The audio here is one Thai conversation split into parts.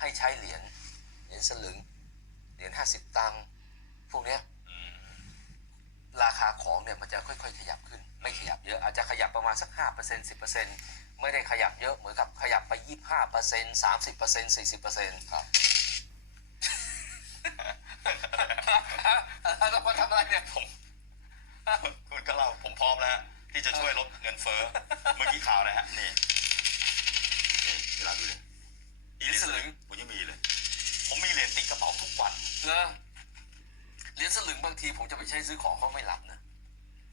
ให้ใช้เหรียญเหรียญสลึงเหรียญห้าสิบตังค์พวกเนี้ยอืมราคาของเนี่ยมันจะค่อยๆ ขยับขึ้น ไม่ขยับเยอะอาจจะขยับประมาณสักห้าเปอร์เซ็นต์สิบเปอร์เซ็นต์ไม่ได้ขยับเยอะเหมือนกับขยับไปยี่ห้าเปอร์เซ็นต์สามสิบเปอร์เซ็นต์สี่สิบเปอร์เซ็นต์ครับเรามาทำอะไรเนี่ยผมคุณก็เล่าผมพร้อมแล้วฮะที่จะช่วยลดเงินเฟ้อเมื่อกี้ข่าวนะฮะนี่นี่เวลาดูเลยอี เหรียญสลึงผมยังมีเลย ผมมีเหรียญติดกระเป๋าทุกวันเนอะเหรียญสลึงบางทีผมจะไปใช้ซื้อของเขาไม่รับนะ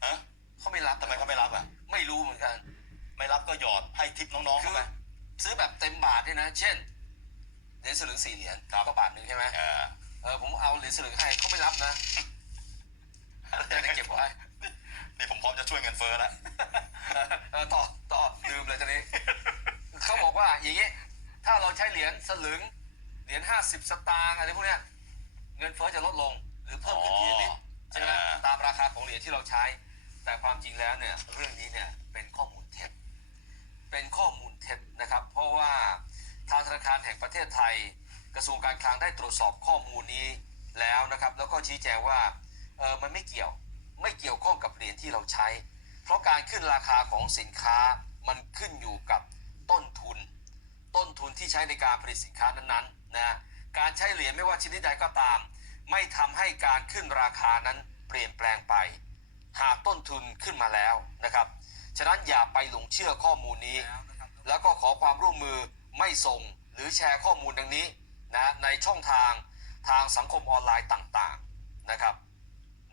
ฮะเขาไม่รับทำไมเขาไม่รับอะ ไม่รู้เหมือนกัน ไม่รับก็หยอดให้ทิปน้องๆคืเข้าอไป ซื้อแบบเต็มบาทเนี่ยนะ เช่นเหรียญสลึงสี่เหรียญครับ ก็บาทหนึ่งใช่ไหมเออเออผมเอาเหรียญสลึงให้เขาไม่รับนะจะได้เก็บไว้ นี่ผมพร้อมจะช่วยเงินเฟ้อแล้ว เออต่อต่อลืมเลยตอนนี้ เขาบอกว่าอย่างนี้ ถ้าเราใช้เหรียญสลึง เหรียญห้าสิบสตางค์อะไรพวกเนี้ยเงินเฟ้อจะลดลงหรือเพิ่มขึ้นทีละนิดใช่ไหมอ่า ตามราคาของเหรียญที่เราใช้ แต่ความจริงแล้วเนี่ยเรื่องนี้เนี่ยเป็นข้อมูลเท็จ เป็นข้อมูลเท็จนะครับ เพราะว่าทางธนาคารแห่งประเทศไทย กระทรวงการคลังได้ตรวจสอบข้อมูลนี้แล้วนะครับ แล้วก็ชี้แจงว่าเออมันไม่เกี่ยวไม่เกี่ยวข้องกับเหรียญที่เราใช้ เพราะการขึ้นราคาของสินค้ามันขึ้นอยู่กับต้นทุน ต้นทุนที่ใช้ในการผลิตสินค้านั้นๆนะการใช้เหรียญไม่ว่าชนิดใดก็ตาม ไม่ทำให้การขึ้นราคานั้นเปลี่ยนแปลงไป หากต้นทุนขึ้นมาแล้วนะครับฉะนั้นอย่าไปหลงเชื่อข้อมูลนี้ แล้วก็ขอความร่วมมือไม่ส่งหรือแชร์ข้อมูลดังนี้นะในช่องทางทางสังคมออนไลน์ต่างๆนะครับ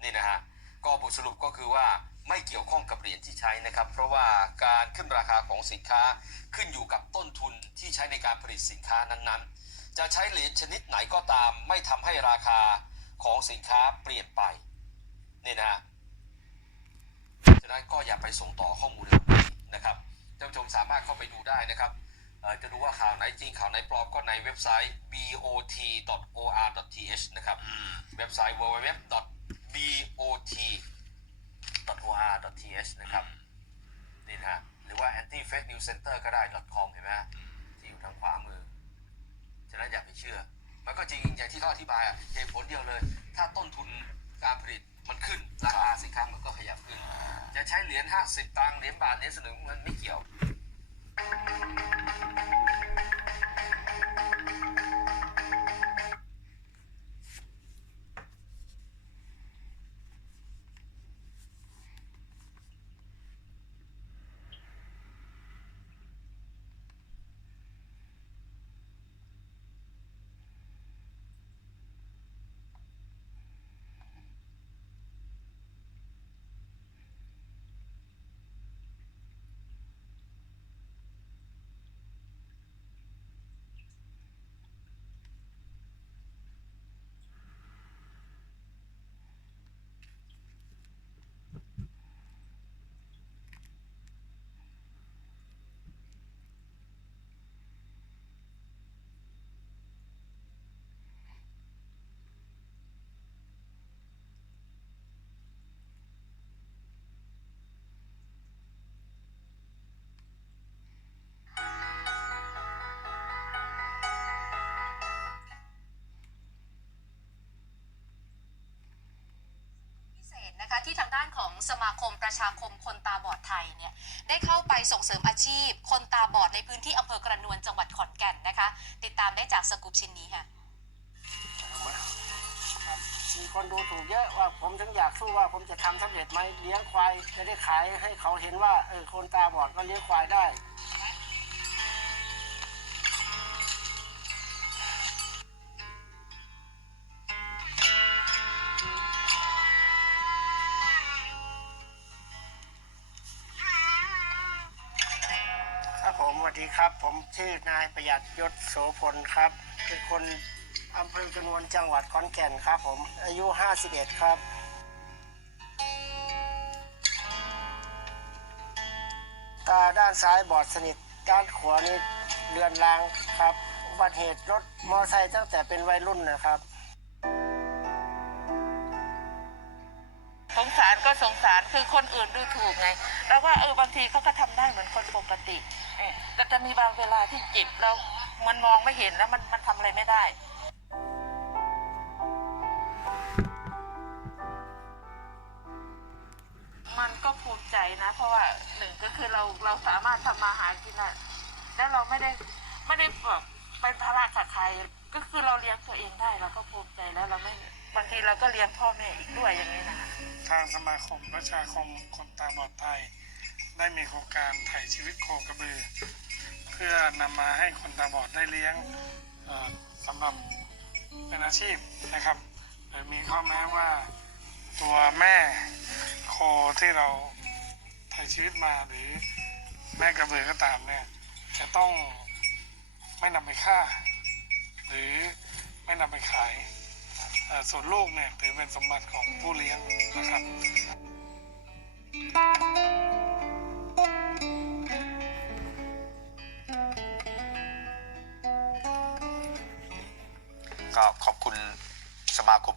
นี่นะฮะก็บทสรุปก็คือว่า ไม่เกี่ยวข้องกับเหรียญที่ใช้นะครับ เพราะว่าการขึ้นราคาของสินค้าขึ้นอยู่กับต้นทุนที่ใช้ในการผลิตสินค้านั้นๆ จะใช้เหรียญชนิดไหนก็ตาม ไม่ทำให้ราคาของสินค้าเปลี่ยนไปนี่นะฮะฉะนั้นก็อย่าไปส่งต่อข้อมูลเหล่านี้นะครับท่านผู้ชมสามารถเข้าไปดูได้นะครับเอ่อจะดูว่าข่าวไหนจริงข่าวไหนปลอมก็ในเว็บไซต์ bot.or.th นะครับอืมเว็บไซต์ dot.or.ts นะครับ นี่นะฮะ หรือว่า anti fake news center ก็ได้ .com เห็นไหมฮะ ที่อยู่ทางขวามือ ฉะนั้นอย่าไปเชื่อ มันก็จริงอย่างที่เขาอธิบายอะเหตุผลเดียวเลย ถ้าต้นทุนการผลิตมันขึ้น ราคาสินค้ามันก็ขยับขึ้น จะใช้เหรียญ50 ตังค์เหรียญบาทเหรียญสลึงมันไม่เกี่ยว ที่ทางด้านของสมาคมประชาคมคนตาบอดไทยเนี่ยได้เข้าไปส่งเสริมอาชีพ คนตาบอดในพื้นที่อำเภอกระนวนจังหวัดขอนแก่นนะคะ ติดตามได้จากสกูปชิ้นนี้ค่ะมีคนดูถูกเยอะว่าผมถึงอยากสู้ว่าผมจะทำสำเร็จไหมเลี้ยงควายจะได้ขายให้เขาเห็นว่าเออคนตาบอดก็เลี้ยงควายได้ สวัสดีครับ ผมชื่อนายประหยัดยศโสพลครับ เป็นคนอำเภอกระนวนจังหวัดขอนแก่นครับ ผม อายุ 51 ครับ ตาด้านซ้ายบอดสนิท ด้านขวานี่เลือนลางครับอุบัติเหตุรถมอเตอร์ไซค์ตั้งแต่เป็นวัยรุ่นนะครับ สงสารก็สงสารคือคนอื่นดูถูกไง แล้วว่าเออบางทีเขาก็ทำได้เหมือนคนปกติ เออแต่จะมีบางเวลาที่เจ็บแล้วมันมองไม่เห็นแล้วมันมันทำอะไรไม่ได้ มันก็ภูมิใจนะ เพราะว่าหนึ่งก็คือเราเราสามารถทำมาหากินอะแล้วเราไม่ได้ไม่ได้แบบเป็นภาระกับใคร ก็คือเราเลี้ยงตัวเองได้เราก็ภูมิใจแล้วเราไม่บางทีเราก็เลี้ยงพ่อแม่อีกด้วยอย่างนี้นะคะ ทางสมาคมประชาคมคนตาบอดไทย ได้มีโครงการไถ่ชีวิตโคกระบือ เพื่อนำมาให้คนตาบอดได้เลี้ยงสำหรับเป็นอาชีพนะครับแต่มีข้อแม้ว่าตัวแม่โคที่เราไถ่ชีวิตมาหรือแม่กระบือก็ตามเนี่ยจะต้องไม่นำไปฆ่า หรือไม่นำไปขายส่วนลูกเนี่ยถือเป็นสมบัติของผู้เลี้ยงนะครับ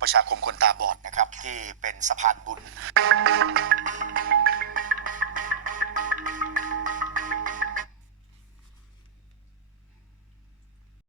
ประชาคมคนตาบอดนะครับ ที่เป็นสะพานบุญ